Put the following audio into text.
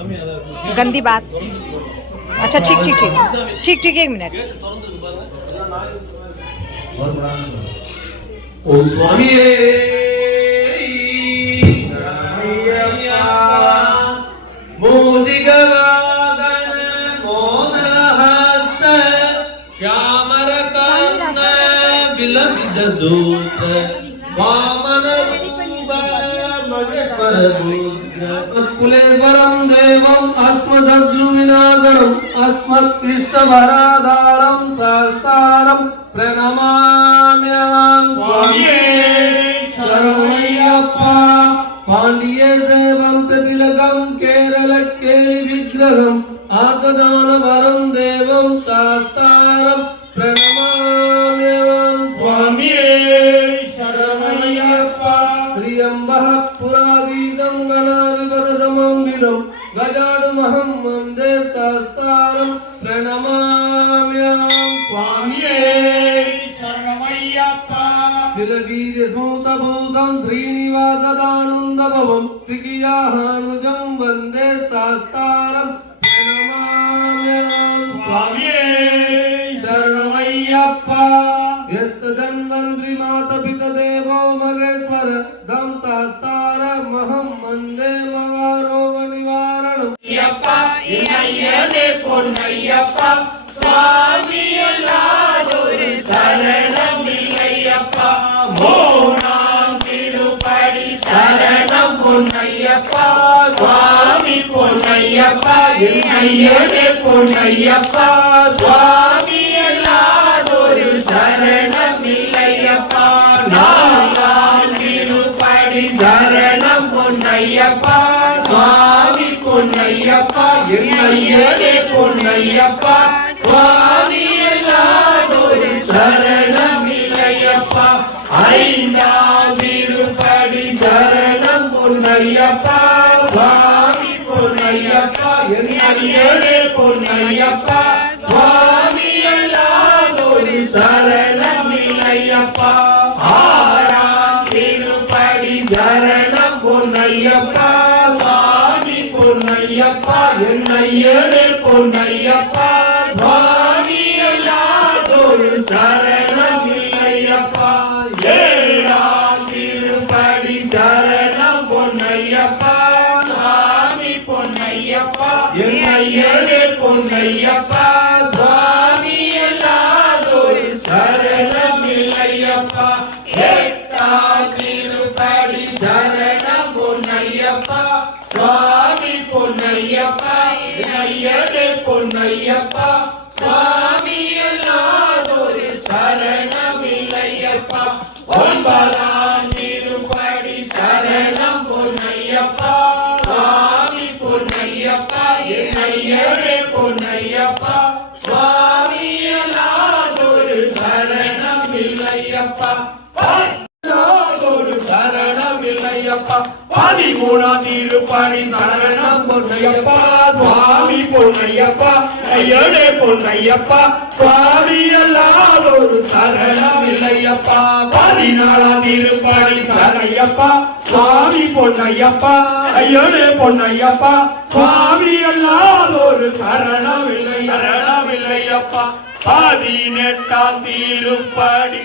गंदी बात। अच्छा ठीक ठीक ठीक ठीक ठीक 1 मिनट। ओम स्वामी मूजिगवादन मोदहस्त श्यामर कर्ण विलंबित सूत्र वामन रूप महेश्वर कुलेश्वरं देवं अस्मद्रुविनाशनम् अस्मत्कृष्टभराधारं शास्तारं प्रणमाम्यहं स्वामी शरणमय्यप्पा पांड्ये वंशतिलकं केरल केळि विग्रहम् आर्तदानवरं देवं शास्तारं प्रणमाम्यहं स्वामी शरणमय्यप्पा त्र्यम्बः पुरादीनं गणाधिपतसमन्वितं गजाननमहं वन्दे शास्तारं प्रणमाम्यहं स्वामी शरणमय्यप्पा शिलवीर्यस्मृतभूतं श्रीनिवासदानन्दभवं श्रीकियाहानुजं वन्दे शास्तारं प्रणमाम्यहं स्वामी शरणमय्यप्पा यस्तधन्वन्त्री मातपितदेवो महेश्वर दं शास्तारमहं वन्दे महारोगनिवारणम् यप्पा इनय्यने पोन्नय्यप्पा स्वामियल्लादोरु शरणमिल्लय्यप्पा मोनां तिरुपडि शरणं पोन्नय्यप्पा स्वामी पोन्नय्यप्पा इनय्यने पोन्नय्यप्पा स्वामियल्लादोरु शरणमिल्लय्यप्पा नागां तिरुपडि शरणं पोन्नय्यप्पा स्वामी பொன்னையப்பா எங்கையனே பொன்னையப்பா சுவாமி எல்லாதொரு சரணமில்லையப்பா ஐந்தாம் திருப்படி சரணம் பொன்னையப்பா சுவாமி பொன்னையப்பா எங்கையனே பொன்னையப்பா சுவாமி எல்லாதொரு சரணமில்லையப்பா ஆறாம் திருப்படி சரணம் பொன்னையப்பா பொன்னையப்பா என்னையனே பொன்னையப்பா சுவாமி எல்லாதொரு சரணமில்லையப்பா ஏழாம் திருப்படி சரணம் பொன்னையப்பா சுவாமி பொன்னையப்பா என்னையனே பொன்னையப்பா சுவாமி எல்லாதொரு சரணமில்லையப்பா எட்டாம் திருப்படி சரணம் பொன்னையப்பா சுவாமி பொன்னையப்பா ஐயனே பொன்னையப்பா சுவாமி எல்லாதொரு சரணமில்லையப்பா ஒன்பதாம் திருப்படி சரணம் பொன்னையப்பா சுவாமி பொன்னையப்பா ஐயனே பொன்னையப்பா சுவாமி எல்லாதொரு சரணமில்லையப்பா சரணமில்லையப்பா பதிமூணாம் திருப்படி சரணம் பொன்னையப்பா சுவாமி பொன்னையப்பா ஐயனே பொன்னையப்பா சுவாமி எல்லாதொரு சரணமில்லையப்பா பதினாலாம் திருப்படி சரணப்பா சுவாமி பொன்னையப்பா ஐயனே பொன்னையப்பா சுவாமி எல்லாதொரு சரணமில்லையப்பா பதினெட்டாம் திருப்படி